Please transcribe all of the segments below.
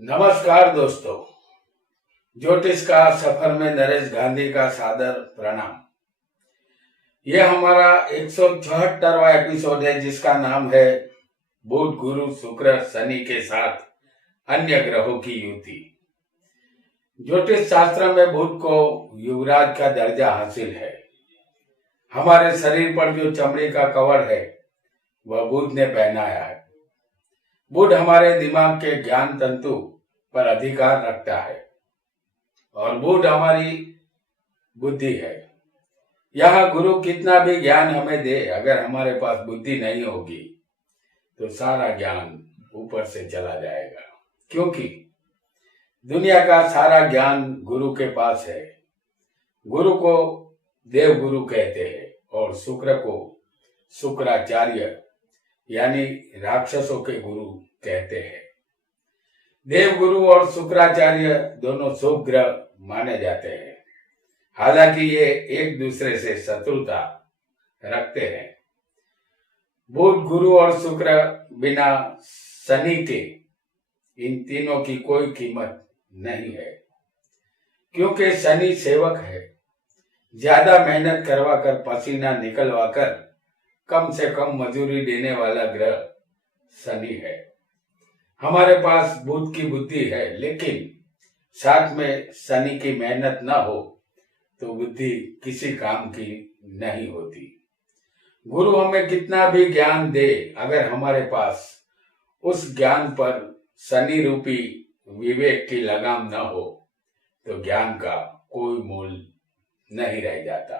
नमस्कार दोस्तों, ज्योतिष का सफर में नरेश गांधी का सादर प्रणाम। यह हमारा 176वां एपिसोड है जिसका नाम है बुध गुरु शुक्र शनि के साथ अन्य ग्रहों की युति। ज्योतिष शास्त्र में बुध को युवराज का दर्जा हासिल है। हमारे शरीर पर जो चमड़ी का कवर है वह बुध ने पहनाया है। बुध हमारे दिमाग के ज्ञान तंतु पर अधिकार रखता है और बुध हमारी बुद्धि है। यह गुरु कितना भी ज्ञान हमें दे, अगर हमारे पास बुद्धि नहीं होगी तो सारा ज्ञान ऊपर से चला जाएगा, क्योंकि दुनिया का सारा ज्ञान गुरु के पास है। गुरु को देव गुरु कहते हैं और शुक्र को शुक्राचार्य यानी राक्षसों के गुरु कहते हैं। देव गुरु और शुक्राचार्य दोनों शुभ ग्रह माने जाते हैं, हालांकि ये एक दूसरे से शत्रुता रखते हैं। बुध गुरु और शुक्र बिना शनि के इन तीनों की कोई कीमत नहीं है, क्योंकि शनि सेवक है। ज्यादा मेहनत करवा कर पसीना निकलवा कर कम से कम मजूरी देने वाला ग्रह शनि है। हमारे पास बुध की बुद्धि है, लेकिन साथ में शनि की मेहनत न हो तो बुद्धि किसी काम की नहीं होती। गुरु हमें कितना भी ज्ञान दे, अगर हमारे पास उस ज्ञान पर शनि रूपी विवेक की लगाम न हो तो ज्ञान का कोई मूल नहीं रह जाता।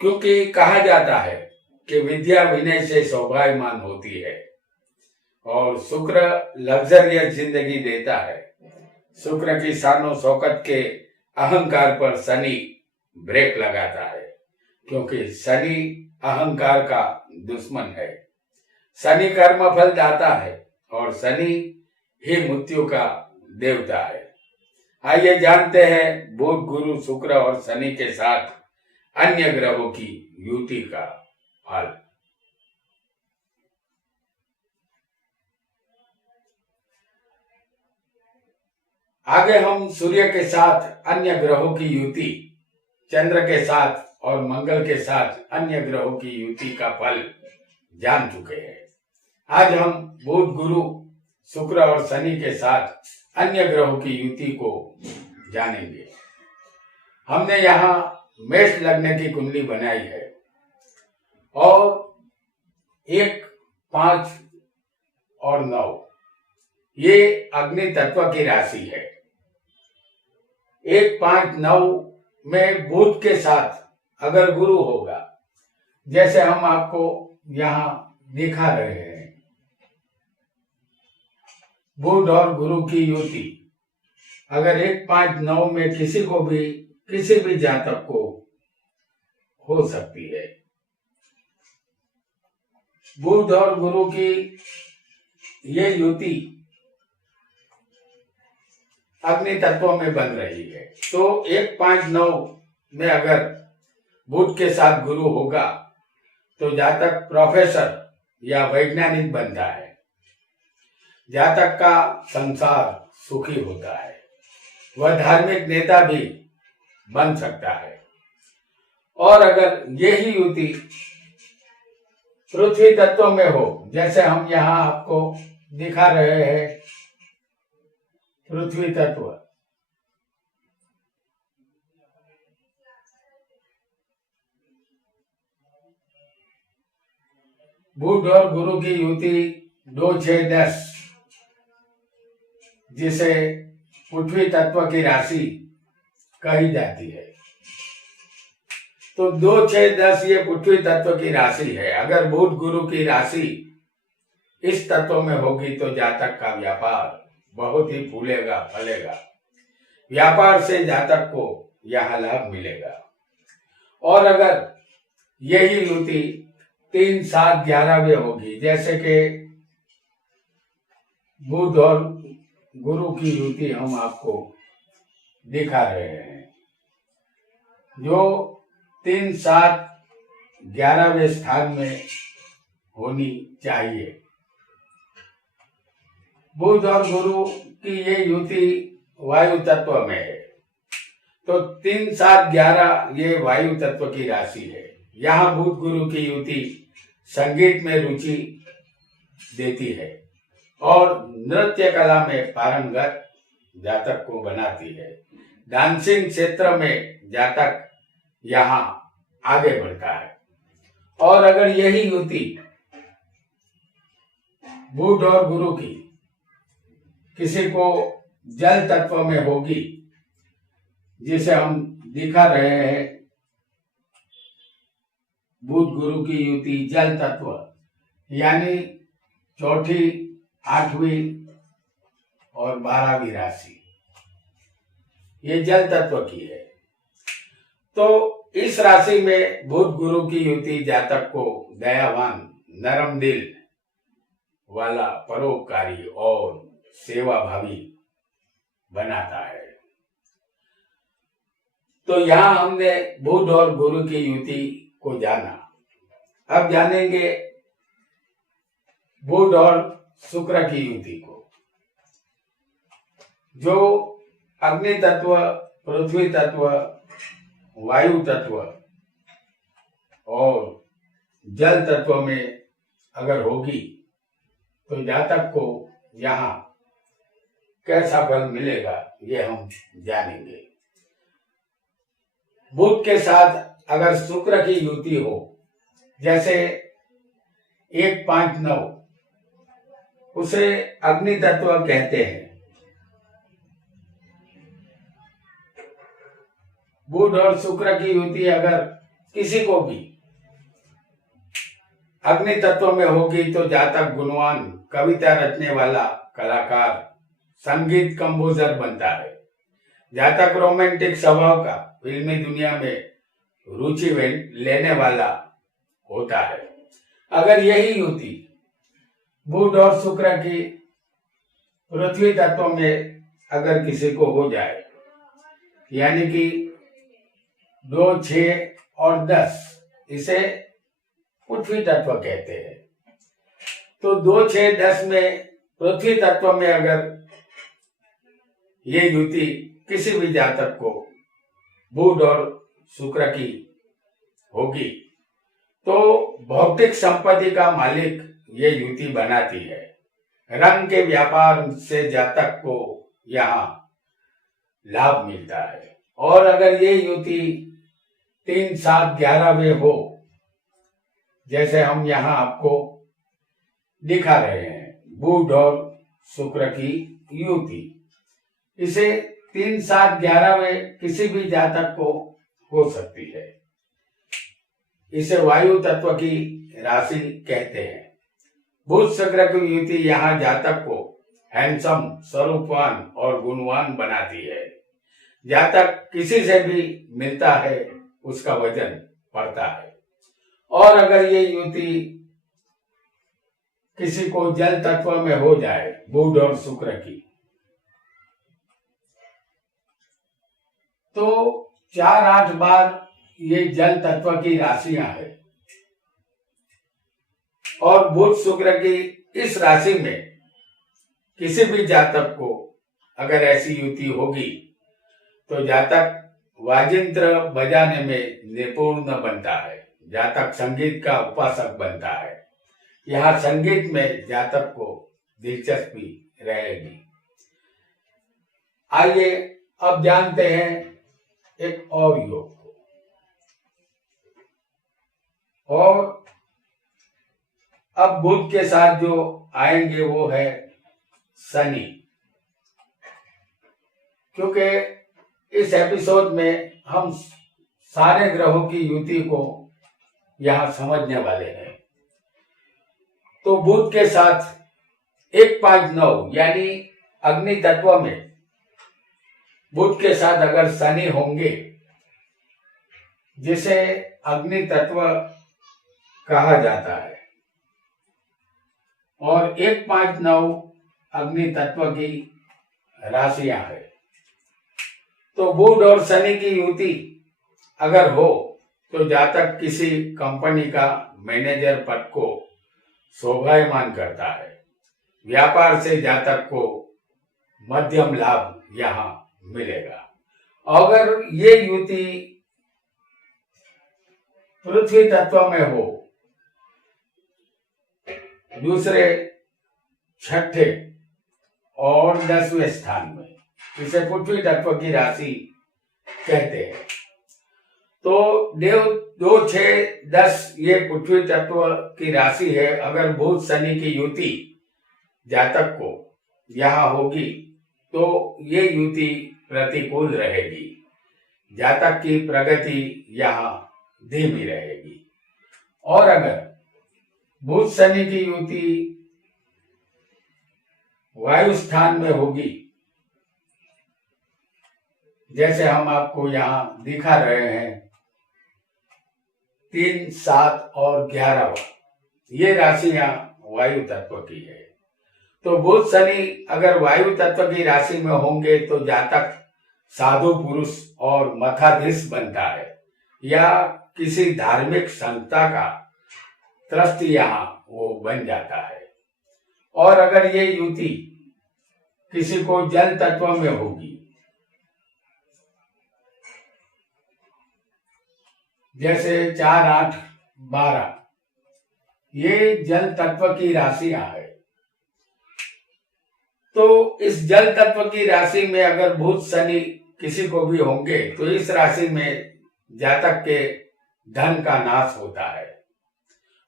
क्योंकि कहा जाता है कि विद्या विनय से शोभायमान होती है और शुक्र लग्जरियस जिंदगी देता है। शुक्र की शानो शौकत के अहंकार पर शनि ब्रेक लगाता है, क्योंकि शनि अहंकार का दुश्मन है। शनि कर्म फल दाता है और शनि ही मृत्यु का देवता है। आइए जानते हैं बुध गुरु शुक्र और शनि के साथ अन्य ग्रहों की युति का फल। आगे हम सूर्य के साथ अन्य ग्रहों की युति, चंद्र के साथ और मंगल के साथ अन्य ग्रहों की युति का फल जान चुके हैं। आज हम बुध गुरु शुक्र और शनि के साथ अन्य ग्रहों की युति को जानेंगे। हमने यहाँ मेष लग्न की कुंडली बनाई है और 1, 5 और 9 ये अग्नि तत्व की राशि है। 1, 5, 9 में बुध के साथ अगर गुरु होगा, जैसे हम आपको यहाँ दिखा रहे हैं, बुध और गुरु की युति अगर 1, 5, 9 में किसी भी जातक को हो सकती है। बुध और गुरु की ये युति अग्नि तत्वों में बन रही है, तो 1, 5, 9 में अगर बुध के साथ गुरु होगा तो जातक प्रोफेसर या वैज्ञानिक बनता है। जातक का संसार सुखी होता है, वह धार्मिक नेता भी बन सकता है। और अगर यही युति पृथ्वी तत्व में हो, जैसे हम यहाँ आपको दिखा रहे हैं, पृथ्वी तत्व, बुध और गुरु की युति 2, 6, 10 जिसे पृथ्वी तत्व की राशि कही जाती है, तो 2, 6, 10 ये पृथ्वी तत्व की राशि है। अगर बुध गुरु की राशि इस तत्व में होगी तो जातक का व्यापार बहुत ही फूलेगा फलेगा। व्यापार से जातक को यहाँ लाभ मिलेगा। और अगर यही युति 3, 7, 11 में होगी, जैसे कि बुध और गुरु की युति हम आपको दिखा रहे हैं, जो 3, 7, 11वें स्थान में होनी चाहिए। बुध और गुरु की ये युति वायु तत्व में है, तो 3, 7, 11 ये वायु तत्व की राशि है। यहाँ बुध गुरु की युति संगीत में रुचि देती है और नृत्य कला में पारंगत जातक को बनाती है। डांसिंग क्षेत्र में जातक यहाँ आगे बढ़ता है। और अगर यही युति बुध और गुरु की किसी को जल तत्व में होगी, जिसे हम दिखा रहे हैं, बुध गुरु की युति जल तत्व यानी चौथी, 8वीं और 12वीं राशि, ये जल तत्व की है। तो इस राशि में बुध गुरु की युति जातक को दयावान, नरम दिल वाला, परोपकारी और सेवाभावी बनाता है। तो यहां हमने बुध और गुरु की युति को जाना। अब जानेंगे बुध और शुक्र की युति को, जो अग्नि तत्व, पृथ्वी तत्व, वायु तत्व और जल तत्व में अगर होगी तो जातक को यहाँ कैसा फल मिलेगा ये हम जानेंगे। बुध के साथ अगर शुक्र की युति हो, जैसे 1, 5, 9, उसे अग्नि तत्व कहते हैं। बुध और शुक्र की युति अगर किसी को भी अग्नि तत्व में होगी तो जातक गुणवान, कविता रचने वाला कलाकार, संगीत कंपोजर बनता है। जातक रोमांटिक स्वभाव का, फिल्मी दुनिया में रुचि लेने वाला होता है। अगर यही युति बुध और शुक्र की पृथ्वी तत्व में अगर किसी को हो जाए, यानी कि 2, 6 और 10, इसे पृथ्वी तत्व कहते हैं। तो 2, 6, 10 में पृथ्वी तत्व में अगर ये युति किसी भी जातक को बुध और शुक्र की होगी तो भौतिक संपत्ति का मालिक ये युति बनाती है। रंग के व्यापार से जातक को यहाँ लाभ मिलता है। और अगर ये युति 3, 7, 11 में हो, जैसे हम यहाँ आपको दिखा रहे हैं, बुध और शुक्र की युति, इसे 3, 7, 11 में किसी भी जातक को हो सकती है। इसे वायु तत्व की राशि कहते हैं। बुध शुक्र की युति यहाँ जातक को हैंडसम, स्वरूपवान और गुणवान बनाती है। जातक किसी से भी मिलता है, उसका वजन बढ़ता है। और अगर ये युति किसी को जल तत्व में हो जाए, बुध और शुक्र की, तो 4, 8 बार ये जल तत्व की राशियां हैं। और बुध शुक्र की इस राशि में किसी भी जातक को अगर ऐसी युति होगी तो जातक वाजिंत्र बजाने में निपुण बनता है। जातक संगीत का उपासक बनता है। यहाँ संगीत में जातक को दिलचस्पी रहेगी। आइए अब जानते हैं एक और योग को। और अब बुध के साथ जो आएंगे वो है शनि, क्योंकि इस एपिसोड में हम सारे ग्रहों की युति को यहां समझने वाले हैं। तो बुध के साथ 1, 5, 9 यानी अग्नि तत्व में बुध के साथ अगर शनि होंगे, जिसे अग्नि तत्व कहा जाता है, और 1, 5, 9 अग्नि तत्व की राशियां है, तो बुध और शनि की युति अगर हो तो जातक किसी कंपनी का मैनेजर पद को शोभायमान करता है। व्यापार से जातक को मध्यम लाभ यहाँ मिलेगा। अगर ये युति पृथ्वी तत्व में हो, दूसरे, छठे और 10वें स्थान में, इसे पृथ्वी तत्व की राशि कहते हैं। तो देव 2, 6, 10 ये पृथ्वी तत्व की राशि है। अगर बुध शनि की युति जातक को यहाँ होगी तो ये युति प्रतिकूल रहेगी, जातक की प्रगति यहाँ धीमी रहेगी। और अगर बुध शनि की युति वायु स्थान में होगी, जैसे हम आपको यहाँ दिखा रहे हैं 3, 7 और 11, ये राशियां वायु तत्व की है। तो बुध शनि अगर वायु तत्व की राशि में होंगे तो जातक साधु पुरुष और मठाधीश बनता है या किसी धार्मिक संस्था का ट्रस्ट यहाँ वो बन जाता है। और अगर ये युति किसी को जल तत्व में होगी, जैसे 4, 8, 12, ये जल तत्व की राशियां है। तो इस जल तत्व की राशि में अगर बुध शनि किसी को भी होंगे तो इस राशि में जातक के धन का नाश होता है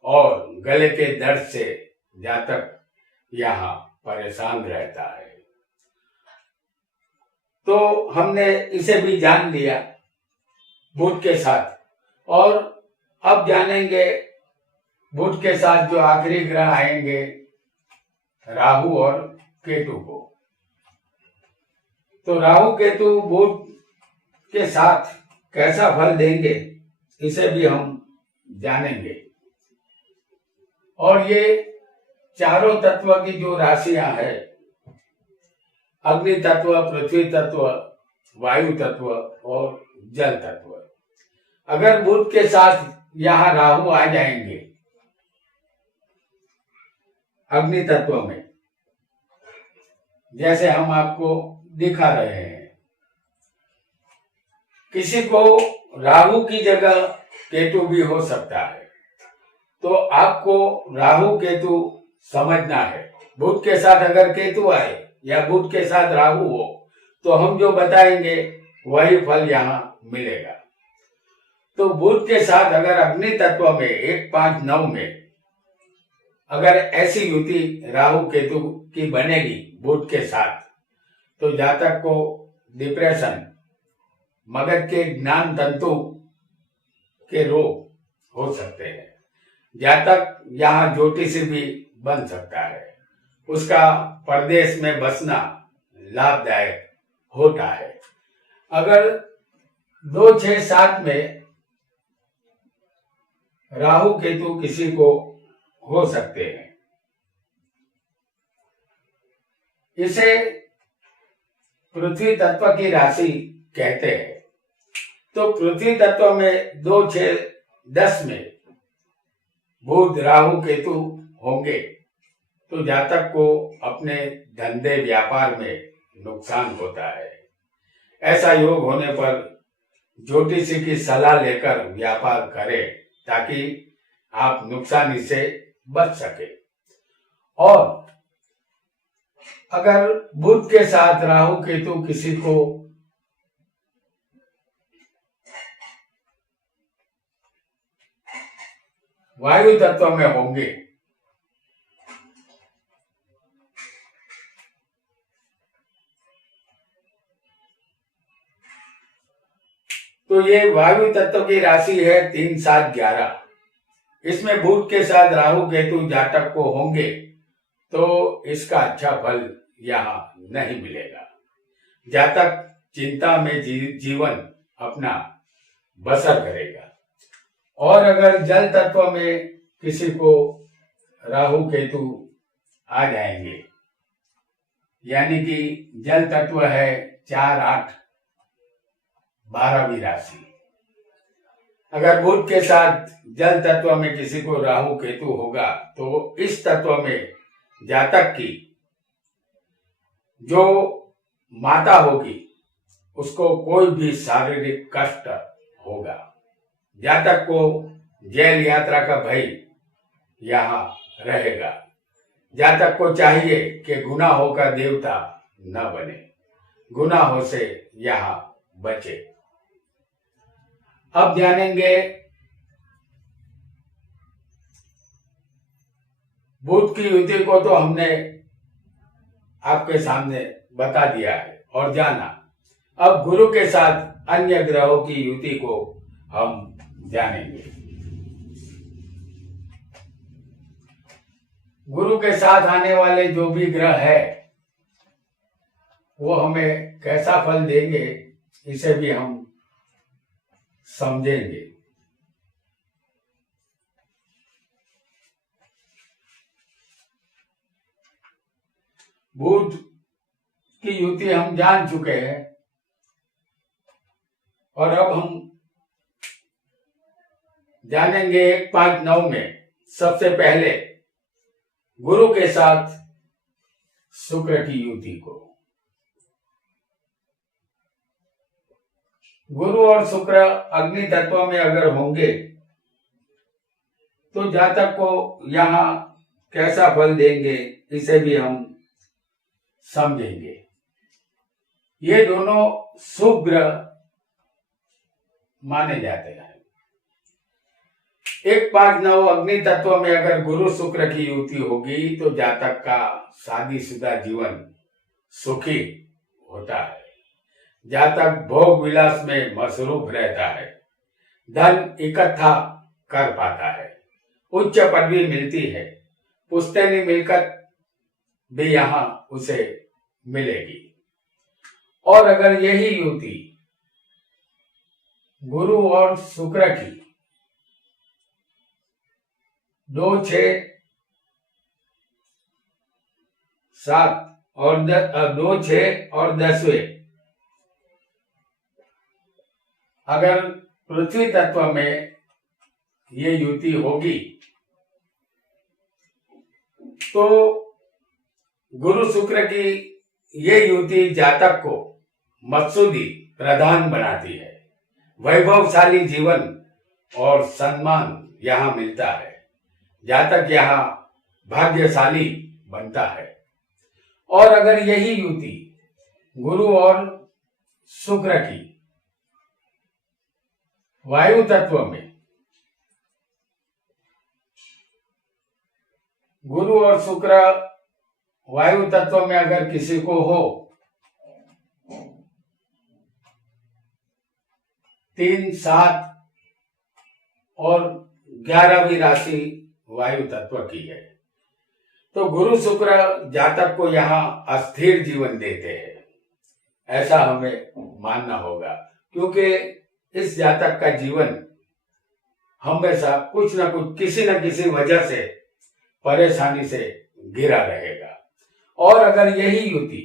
और गले के दर्द से जातक यहाँ परेशान रहता है। तो हमने इसे भी जान लिया बुध के साथ, और अब जानेंगे बुध के साथ जो आखिरी ग्रह आएंगे राहु और केतु को। तो राहु केतु बुध के साथ कैसा फल देंगे इसे भी हम जानेंगे। और ये चारों तत्व की जो राशियां है, अग्नि तत्व, पृथ्वी तत्व, वायु तत्व और जल तत्व, अगर बुध के साथ यहाँ राहु आ जाएंगे अग्नि तत्व में, जैसे हम आपको दिखा रहे हैं, किसी को राहु की जगह केतु भी हो सकता है। तो आपको राहु केतु समझना है। बुध के साथ अगर केतु आए या बुध के साथ राहु हो तो हम जो बताएंगे वही फल यहाँ मिलेगा। तो बुध के साथ अगर अग्नि तत्व में 1, 5, 9 में अगर ऐसी युति राहु केतु की बनेगी बुध के साथ, तो जातक को डिप्रेशन, मगज के ज्ञान तंतु के रोग हो सकते हैं। जातक यहाँ ज्योतिषी भी बन सकता है, उसका परदेश में बसना लाभदायक होता है। अगर 2, 6, 7 में राहु केतु किसी को हो सकते हैं, इसे पृथ्वी तत्व की राशि कहते हैं। तो पृथ्वी तत्व में 2, 6, 10 में बुध राहु केतु होंगे तो जातक को अपने धंधे व्यापार में नुकसान होता है। ऐसा योग होने पर ज्योतिषी की सलाह लेकर व्यापार करें ताकि आप नुकसानी से बच सके। और अगर बुध के साथ राहु केतु किसी को वायु तत्व में होंगे तो ये वायु तत्व की राशि है 3, 7, 11। इसमें बुध के साथ राहु केतु जातक को होंगे तो इसका अच्छा फल यहाँ नहीं मिलेगा। जातक चिंता में जीवन अपना बसर करेगा। और अगर जल तत्व में किसी को राहु केतु आ जाएंगे, यानी कि जल तत्व है 4, 8, 12वीं राशि, अगर बुध के साथ जल तत्व में किसी को राहु केतु होगा तो इस तत्व में जातक की जो माता होगी उसको कोई भी शारीरिक कष्ट होगा। जातक को जेल यात्रा का भय यहाँ रहेगा। जातक को चाहिए कि गुनाहों का देवता न बने, गुनाहों से यहाँ बचे। अब जानेंगे बुध की युति को तो हमने आपके सामने बता दिया है और जाना। अब गुरु के साथ अन्य ग्रहों की युति को हम जानेंगे। गुरु के साथ आने वाले जो भी ग्रह है वो हमें कैसा फल देंगे, इसे भी हम समझेंगे। बुध की युति हम जान चुके हैं और अब हम जानेंगे 1-5-9 में सबसे पहले गुरु के साथ शुक्र की युति को। गुरु और शुक्र अग्नि तत्व में अगर होंगे तो जातक को यहाँ कैसा फल देंगे, इसे भी हम समझेंगे। ये दोनों शुभ ग्रह माने जाते हैं। 1-5-9 अग्नि तत्व में अगर गुरु शुक्र की युति होगी तो जातक का शादीशुदा जीवन सुखी होता है। जातक भोग विलास में मसरूफ रहता है, धन इकट्ठा कर पाता है, उच्च पदवी मिलती है, पुश्तैनी मिलकत भी यहाँ उसे मिलेगी। और अगर यही युति गुरु और शुक्र की 2, 6, 7 और 2, 6 और 10वें अगर पृथ्वी तत्व में ये युति होगी तो गुरु शुक्र की ये युति जातक को मत्सुदी प्रधान बनाती है। वैभवशाली जीवन और सम्मान यहाँ मिलता है। जातक यहाँ भाग्यशाली बनता है। और अगर यही युति गुरु और शुक्र की वायु तत्व में, गुरु और शुक्र वायु तत्व में अगर किसी को हो, 3, 7 और 11वीं राशि वायु तत्व की है तो गुरु शुक्र जातक को यहाँ अस्थिर जीवन देते हैं। ऐसा हमें मानना होगा क्योंकि इस जातक का जीवन हमेशा कुछ न कुछ किसी न किसी वजह से परेशानी से घिरा रहेगा। और अगर यही युति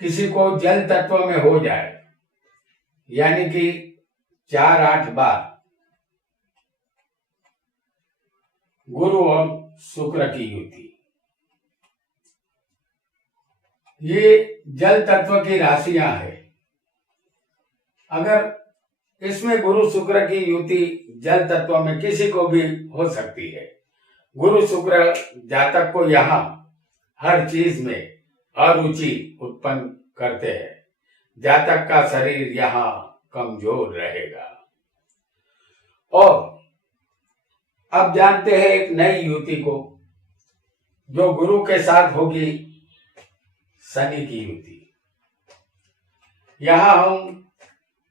किसी को जल तत्व में हो जाए, यानी कि 4-8 बार गुरु और शुक्र की युति, ये जल तत्व की राशियां हैं। अगर इसमें गुरु शुक्र की युति जल तत्व में किसी को भी हो सकती है। गुरु शुक्र जातक को यहाँ हर चीज में अरुचि उत्पन्न करते हैं। जातक का शरीर यहाँ कमजोर रहेगा। और अब जानते हैं एक नई युति को जो गुरु के साथ होगी, शनि की युति। यहाँ हम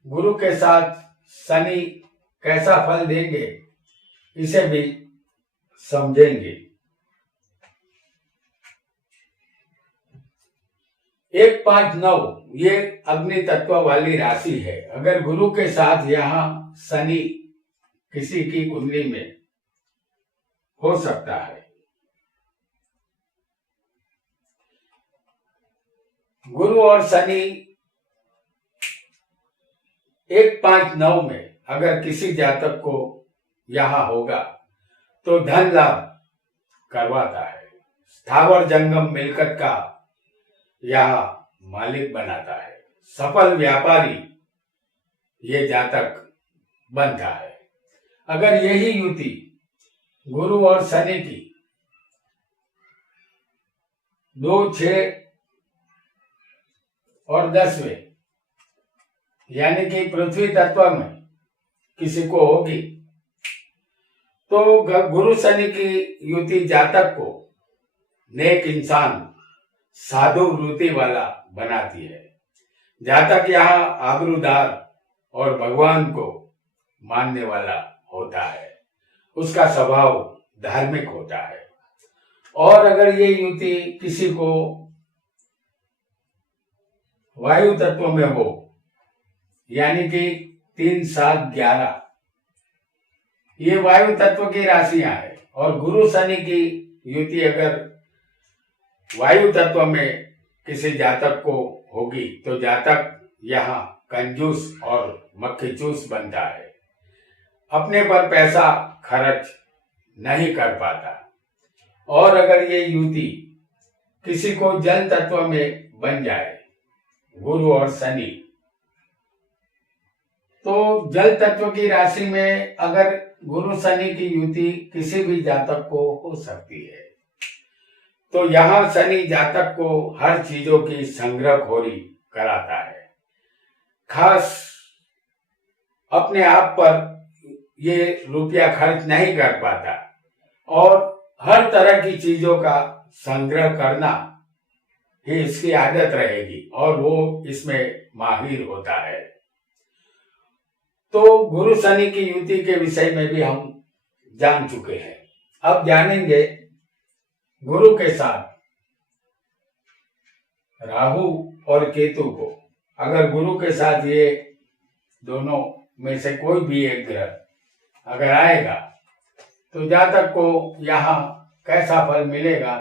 गुरु के साथ शनि कैसा फल देंगे इसे भी समझेंगे। 1-5-9 ये अग्नि तत्व वाली राशि है। अगर गुरु के साथ यहाँ शनि किसी की कुंडली में हो सकता है, गुरु और शनि 1-5-9 में अगर किसी जातक को यहाँ होगा तो धन लाभ करवाता है, स्थावर जंगम मिलकत का यहाँ मालिक बनाता है। सफल व्यापारी ये जातक बनता है। अगर यही युति गुरु और शनि की 2, 6 और 10 में यानी कि पृथ्वी तत्व में किसी को होगी तो गुरु शनि की युति जातक को नेक इंसान, साधु वृत्ति वाला बनाती है। जातक यहाँ आबरूदार और भगवान को मानने वाला होता है। उसका स्वभाव धार्मिक होता है। और अगर ये युति किसी को वायु तत्व में हो यानी कि 3, 7, 11 ये वायु तत्व की राशियां है और गुरु शनि की युति अगर वायु तत्व में किसी जातक को होगी तो जातक यहाँ कंजूस और मक्खीचूस बनता है। अपने पर पैसा खर्च नहीं कर पाता। और अगर ये युति किसी को जल तत्व में बन जाए गुरु और शनि तो जल तत्व की राशि में अगर गुरु शनि की युति किसी भी जातक को हो सकती है तो यहाँ शनि जातक को हर चीजों की संग्रहखोरी कराता है। खास अपने आप पर ये रुपया खर्च नहीं कर पाता और हर तरह की चीजों का संग्रह करना ही इसकी आदत रहेगी और वो इसमें माहिर होता है। तो गुरु शनि की युति के विषय में भी हम जान चुके हैं। अब जानेंगे गुरु के साथ राहु और केतु को। अगर गुरु के साथ ये दोनों में से कोई भी एक ग्रह अगर आएगा तो जातक को यहाँ कैसा फल मिलेगा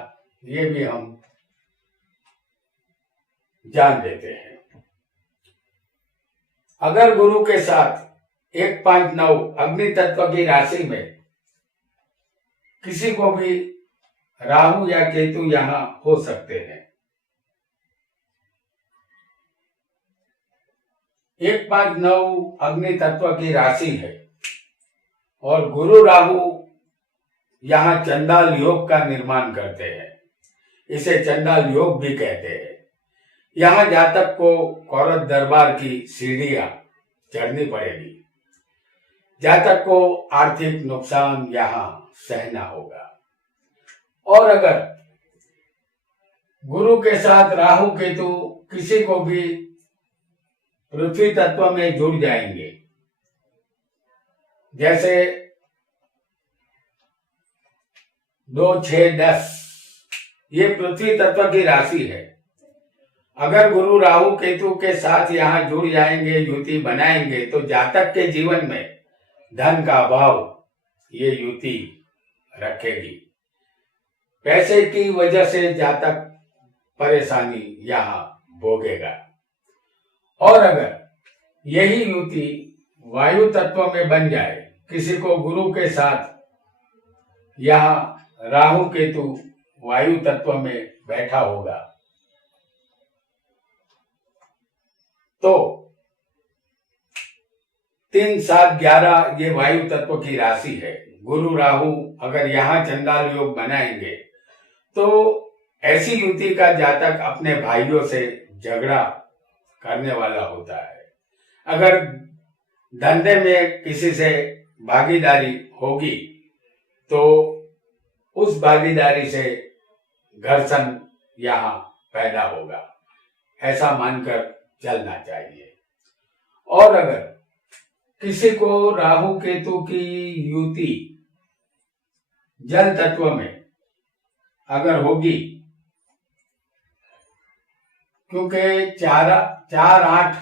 ये भी हम जान देते हैं। अगर गुरु के साथ 1, 5, 9 अग्नि तत्व की राशि में किसी को भी राहु या केतु यहाँ हो सकते हैं। 1, 5, 9 अग्नि तत्व की राशि है और गुरु राहु यहाँ चंडाल योग का निर्माण करते हैं। इसे चंडाल योग भी कहते हैं। यहाँ जातक को कौरव दरबार की सीढ़ियां चढ़नी पड़ेगी। जातक को आर्थिक नुकसान यहाँ सहना होगा। और अगर गुरु के साथ राहु केतु किसी को भी पृथ्वी तत्व में जुड़ जाएंगे, जैसे 2, 6, 10 ये पृथ्वी तत्व की राशि है। अगर गुरु राहु केतु के साथ यहाँ जुड़ जाएंगे, युति बनाएंगे तो जातक के जीवन में धन का अभाव ये युति रखेगी। पैसे की वजह से जातक परेशानी यहाँ भोगेगा। और अगर यही युति वायु तत्व में बन जाए, किसी को गुरु के साथ यहाँ राहु केतु वायु तत्व में बैठा होगा तो 3, 7, 11 ये वायु तत्व की राशि है। गुरु राहु अगर यहाँ चंडाल योग बनाएंगे तो ऐसी युति का जातक अपने भाइयों से झगड़ा करने वाला होता है। अगर धंधे में किसी से भागीदारी होगी तो उस भागीदारी से घर्षण यहाँ पैदा होगा, ऐसा मानकर चलना चाहिए। और अगर किसी को राहु केतु की युति जल तत्व में अगर होगी, क्योंकि 4, 8,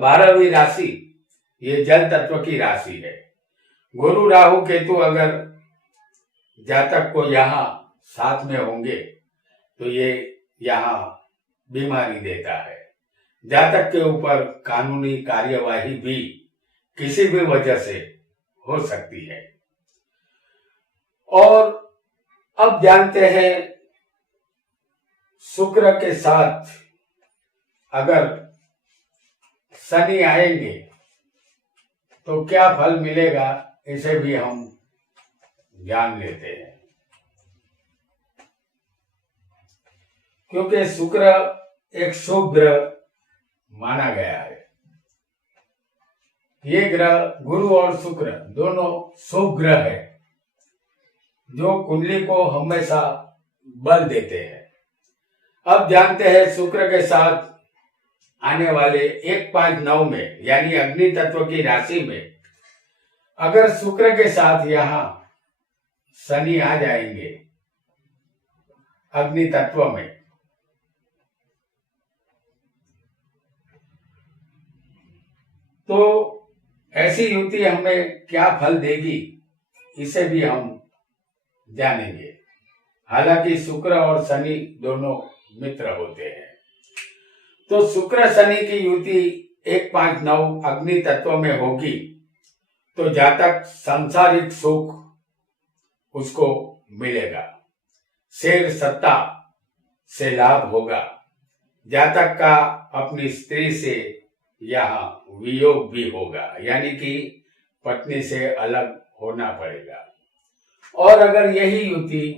12वीं राशि ये जल तत्व की राशि है। गुरु राहु केतु अगर जातक को यहाँ साथ में होंगे तो ये यहाँ बीमारी देता है। जातक के ऊपर कानूनी कार्यवाही भी किसी भी वजह से हो सकती है। और अब जानते हैं शुक्र के साथ अगर शनि आएंगे तो क्या फल मिलेगा, इसे भी हम जान लेते हैं। क्योंकि शुक्र एक शुभ ग्रह माना गया है। ये ग्रह गुरु और शुक्र दोनों शुभ ग्रह है जो कुंडली को हमेशा बल देते हैं। अब जानते हैं शुक्र के साथ आने वाले 1-5-9 में यानी अग्नि तत्व की राशि में अगर शुक्र के साथ यहाँ शनि आ जाएंगे अग्नि तत्व में, तो ऐसी युति हमें क्या फल देगी, इसे भी हम जानेंगे। हालांकि शुक्र और शनि दोनों मित्र होते हैं। तो शुक्र शनि की युति 1-5-9 अग्नि तत्व में होगी तो जातक सांसारिक सुख उसको मिलेगा, शेर सत्ता से लाभ होगा, जातक का अपनी स्त्री से यहाँ वियोग भी होगा, यानी कि पत्नी से अलग होना पड़ेगा। और अगर यही युति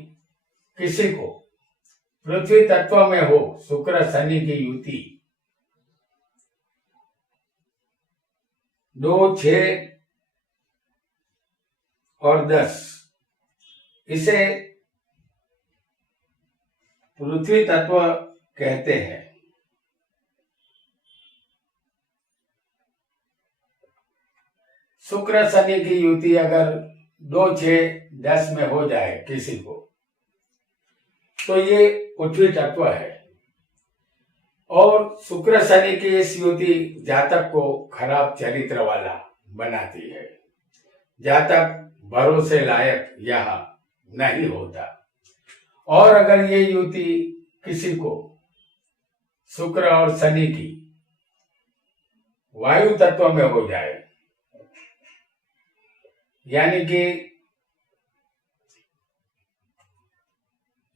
किसी को पृथ्वी तत्व में हो, शुक्र शनि की युति 2, 6 और 10, इसे पृथ्वी तत्व कहते हैं। शुक्र शनि की युति अगर 2, 6, 10 में हो जाए किसी को, तो ये पृथ्वी तत्व है। और शुक्र शनि की इस युति जातक को खराब चरित्र वाला बनाती है, जातक भरोसे लायक यहाँ नहीं होता। और अगर ये युति किसी को शुक्र और शनि की वायु तत्व में हो जाए, यानी कि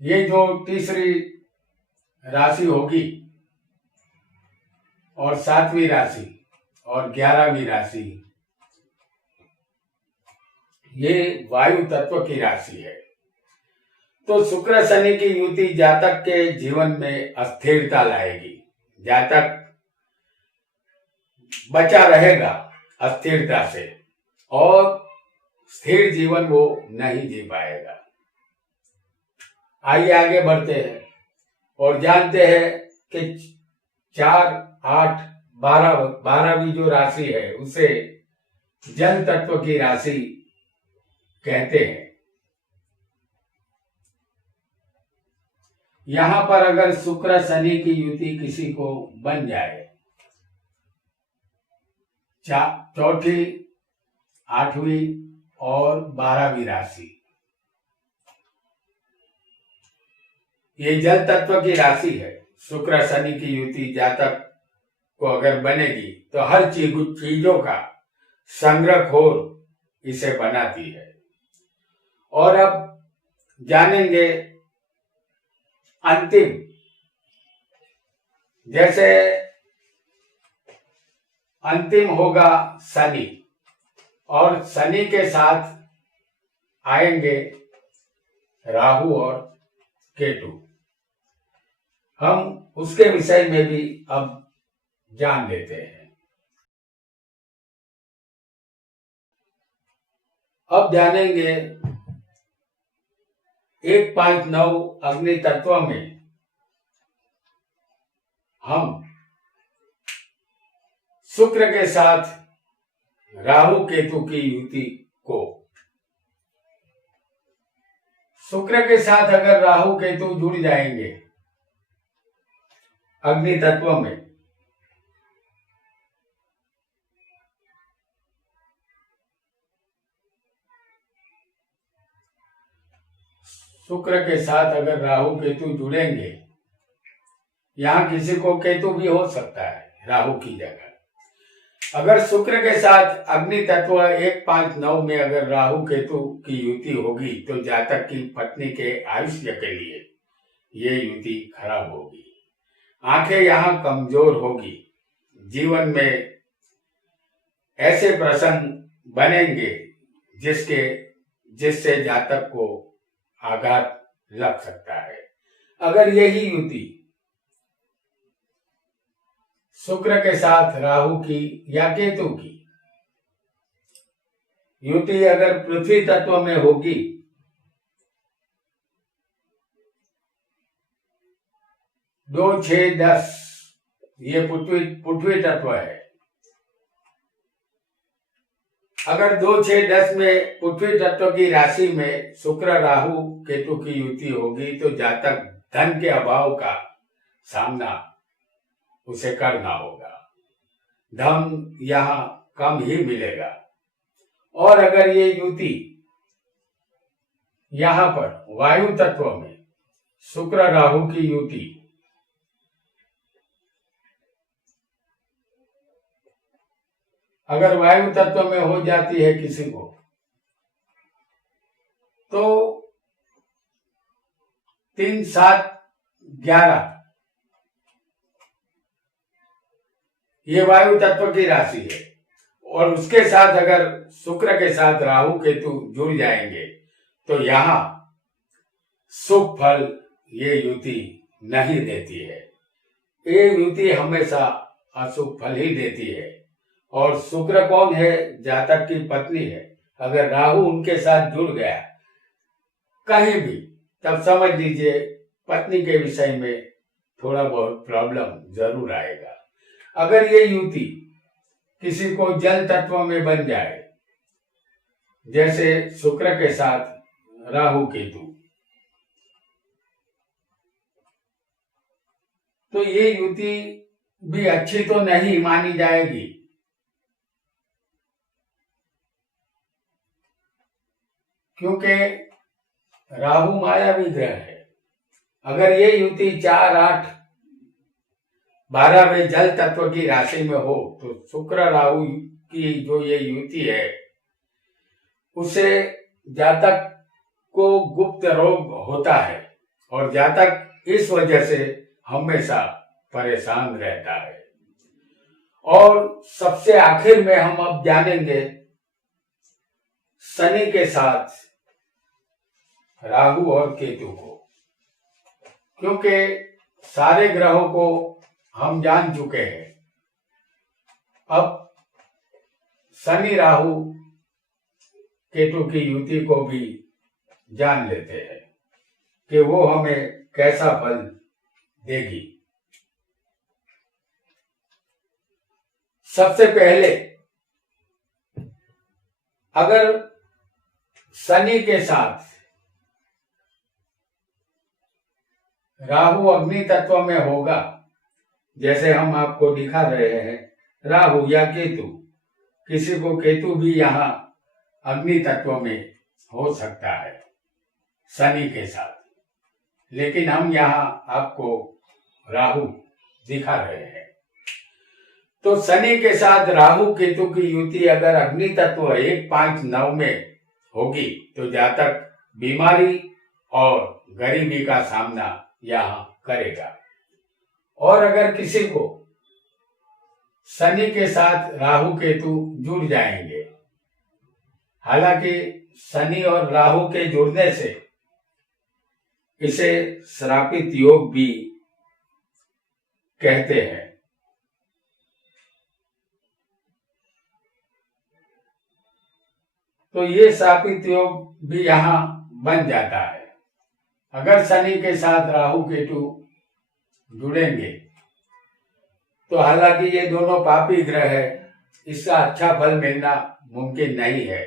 ये जो तीसरी राशि होगी और 7वीं राशि और 11वीं राशि, ये वायु तत्व की राशि है। तो शुक्र शनि की युति जातक के जीवन में अस्थिरता लाएगी, जातक बचा रहेगा अस्थिरता से और स्थिर जीवन वो नहीं जी पाएगा। आइए आगे बढ़ते हैं और जानते हैं कि 4, 8, 12वीं जो राशि है उसे जल तत्व की राशि कहते हैं। यहां पर अगर शुक्र शनि की युति किसी को बन जाए, 4ठी, 8वीं और 12वीं राशि, ये जल तत्व की राशि है। शुक्र शनि की युति जातक को अगर बनेगी तो हर चीजों का संग्रहखोर इसे बनाती है। और अब जानेंगे अंतिम, जैसे अंतिम होगा शनि और शनि के साथ आएंगे राहु और केतु, हम उसके विषय में भी अब जान लेते हैं। अब जानेंगे 1-5-9 अग्नि तत्व में हम शुक्र के साथ राहु केतु की युति को, शुक्र के साथ अगर राहु केतु जुड़ जाएंगे अग्नि तत्व में, शुक्र के साथ अगर राहु केतु जुड़ेंगे, यहां किसी को केतु भी हो सकता है राहु की जगह। अगर शुक्र के साथ अग्नि तत्व 1-5-9 में अगर राहु केतु की युति होगी तो जातक की पत्नी के आयुष्य के लिए ये युति खराब होगी। आंखें यहाँ कमजोर होगी। जीवन में ऐसे प्रसंग बनेंगे जिससे जातक को आघात लग सकता है। अगर यही युति शुक्र के साथ राहु की या केतु की युति अगर पृथ्वी तत्व में होगी, 2, 6, 10 ये पृथ्वी तत्व है। अगर 2, 6, 10 में पृथ्वी तत्व की राशि में शुक्र राहु केतु की युति होगी तो जातक धन के अभाव का सामना उसे करना होगा। धन यहाँ कम ही मिलेगा। और अगर ये युति यहाँ पर वायु तत्व में शुक्र राहु की युति अगर वायु तत्व में हो जाती है किसी को, तो 3, 7, 11 ये वायु तत्व की राशि है और उसके साथ अगर शुक्र के साथ राहु केतु जुड़ जाएंगे तो यहाँ शुभ फल ये युति नहीं देती है। ये युति हमेशा अशुभ फल ही देती है। और शुक्र कौन है? जातक की पत्नी है। अगर राहु उनके साथ जुड़ गया कहीं भी, तब समझ लीजिए पत्नी के विषय में थोड़ा बहुत प्रॉब्लम जरूर आएगा। अगर ये युति किसी को जल तत्व में बन जाए, जैसे शुक्र के साथ राहु केतु, तो ये युति भी अच्छी तो नहीं मानी जाएगी। क्योंकि राहु मायावी ग्रह है। अगर ये युति 4, 8, 12वें जल तत्व की राशि में हो तो शुक्र राहु की जो ये युति है उससे जातक को गुप्त रोग होता है और जातक इस वजह से हमेशा परेशान रहता है। और सबसे आखिर में हम अब जानेंगे शनि के साथ राहु और केतु को, क्योंकि सारे ग्रहों को हम जान चुके हैं। अब शनि राहु केतु की युति को भी जान लेते हैं कि वो हमें कैसा फल देगी। सबसे पहले अगर शनि के साथ राहु अग्नि तत्व में होगा, जैसे हम आपको दिखा रहे हैं, राहु या केतु, किसी को केतु भी यहाँ अग्नि तत्व में हो सकता है शनि के साथ, लेकिन हम यहाँ आपको राहु दिखा रहे हैं। तो शनि के साथ राहु केतु की युति अगर अग्नि तत्व 1, 5, 9 में होगी तो जातक बीमारी और गरीबी का सामना यहाँ करेगा। और अगर किसी को शनि के साथ राहु केतु जुड़ जाएंगे, हालांकि शनि और राहु के जुड़ने से इसे श्रापित योग भी कहते हैं। तो ये श्रापित योग भी यहाँ बन जाता है। अगर शनि के साथ राहु केतु जुड़ेंगे तो हालांकि ये दोनों पापी ग्रह है, इसका अच्छा फल मिलना मुमकिन नहीं है।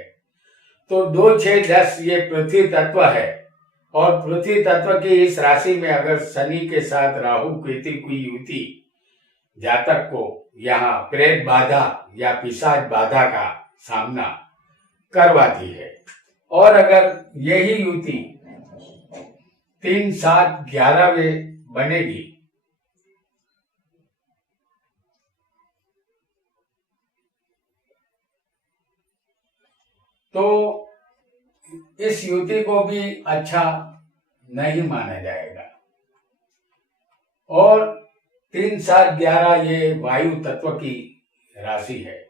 तो 2, 6, 10 ये पृथ्वी तत्व है और पृथ्वी तत्व की इस राशि में अगर शनि के साथ राहु केतु की युति जातक को यहाँ प्रेत बाधा या पिशाच बाधा का सामना करवाती है। और अगर यही युति 3, 7, 11 में बनेगी तो इस युति को भी अच्छा नहीं माना जाएगा। और 3, 7, 11 ये वायु तत्व की राशि है।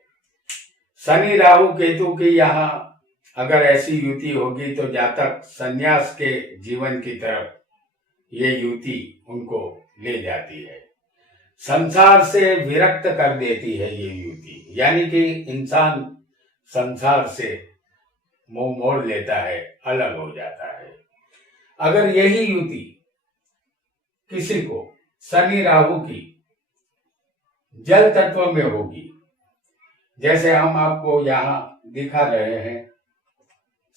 शनि राहु केतु की यहाँ अगर ऐसी युति होगी तो जातक संन्यास के जीवन की तरफ ये युति उनको ले जाती है, संसार से विरक्त कर देती है ये युति, यानी कि इंसान संसार से मुंह मोड़ लेता है, अलग हो जाता है। अगर यही युति किसी को शनि राहु की जल तत्व में होगी, जैसे हम आपको यहाँ दिखा रहे हैं,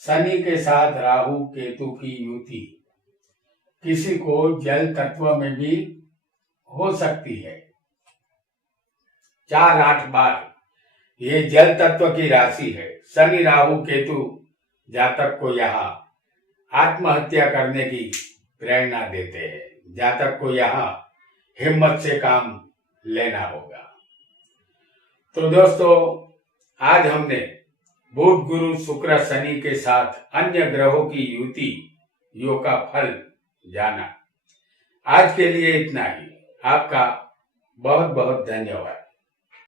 शनि के साथ राहु केतु की युति किसी को जल तत्व में भी हो सकती है। 4, 8 बार ये जल तत्व की राशि है। शनि राहु केतु जातक को यहाँ आत्महत्या करने की प्रेरणा देते हैं। जातक को यहाँ हिम्मत से काम लेना होगा। तो दोस्तों, आज हमने बुध गुरु शुक्र शनि के साथ अन्य ग्रहों की युति योग का फल जाना। आज के लिए इतना ही। आपका बहुत बहुत धन्यवाद।